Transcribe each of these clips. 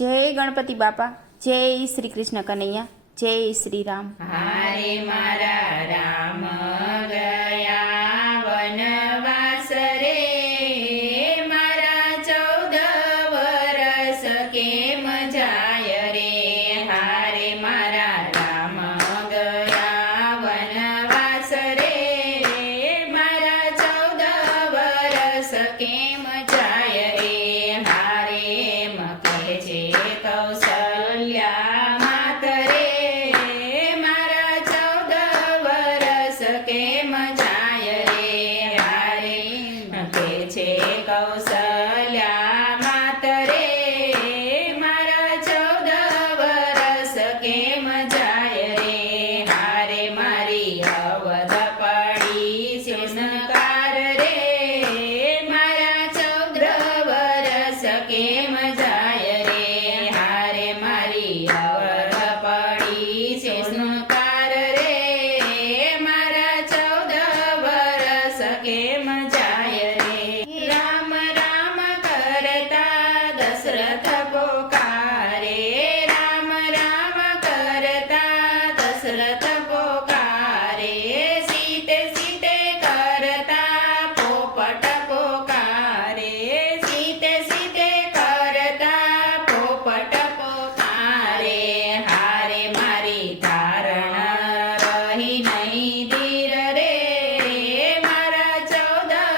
જય ગણપતિ બાપા, જય શ્રી કૃષ્ણ કનૈયા, જય શ્રી રામ. હારે મારા રામ ગયા વનવાસ રે, મારા 14 વરસ કેમ જાય રે. હારે મારા રામ ગયા વનવાસ રે, મારા 14 વરસ કેમ જાય રે. હારે મકે છે કૌશલ્યા માત રે, મારા 14 વરસ કેમ જાય રે. હારે મકે છે કૌશલ્યા માત રે, મારા 14 વરસ કેમ જાય રે. હારે મારી અવધ પડી સુનકાર રે, મારા 14 વરસ કેમ જાય રે. હારે મારી અવધ પડી સુનકાર રે, મારા 14 વરસ કેમ જાય રે. રામ રામ કરતા દશરથ પોકારે, રામ રામ કરતા દશરથ પોકારે, સીતે સીતે કરતા પોપટ પોકારે, સીતે સીતે કરતા પોપટ પોકારે. હારે મારી ધારણ રહી નહીં ધીર રે, મારા 14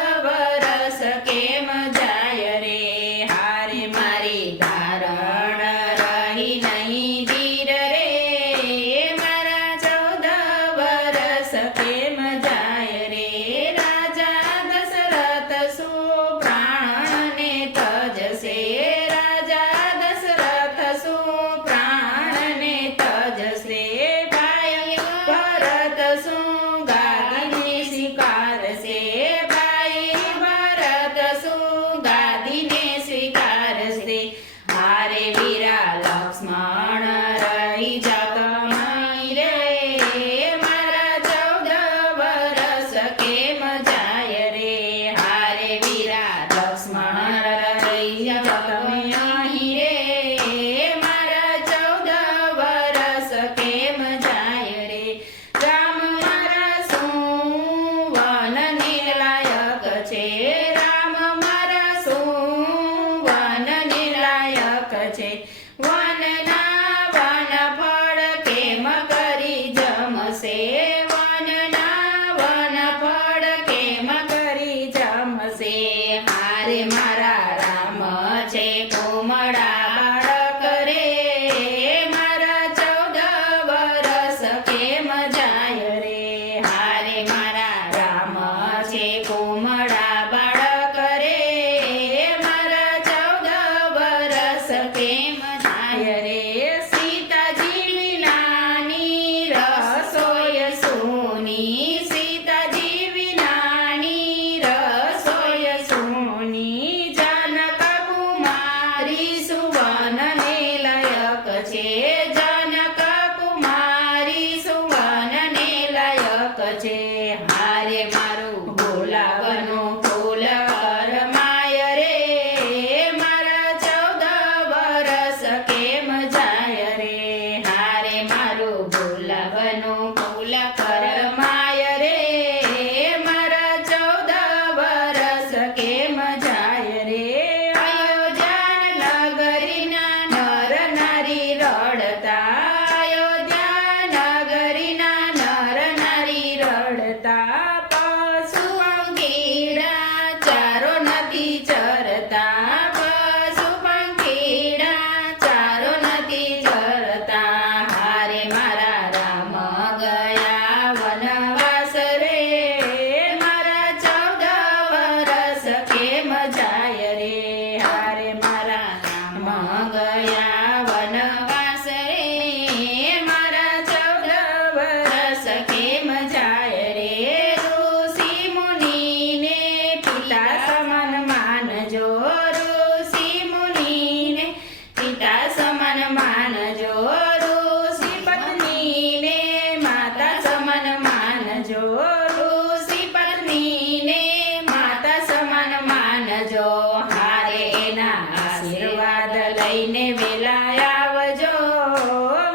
લઈને વેલા આવજો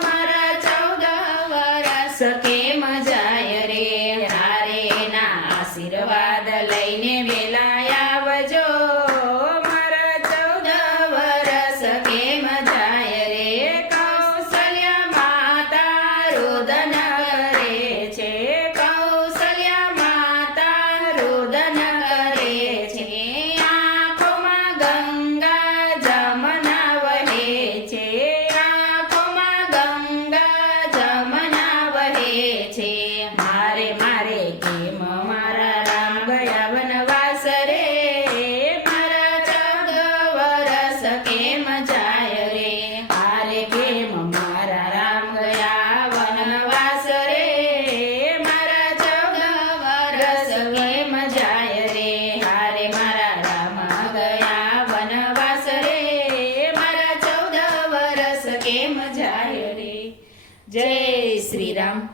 મારા 14 વરસ કેમ જાય રે હારે ના આશીર્વાદ લઈને વેલા આવજો મારા 14 વરસ કેમ જાય રે કૌશલ્યા માતા રુદન કરે છે કૌશલ્યા માતા રુદન કરે છે આંખોમાં ગંગા જમના વહે છે આંખોમાં ગંગા જમના વહે છે મારે મારે કેમ મારા રામ ગયા વનવાસ રે મારા 14 વરસ કેમ જાય રે હારે કેમ મારા રામ ગયા વનવાસ રે મારા 14 વરસ કેમ જાય રે હારે મારા રામ ગયા વનવાસ રે મારા 14 વરસ કેમ જાય રે જય શ્રી રામ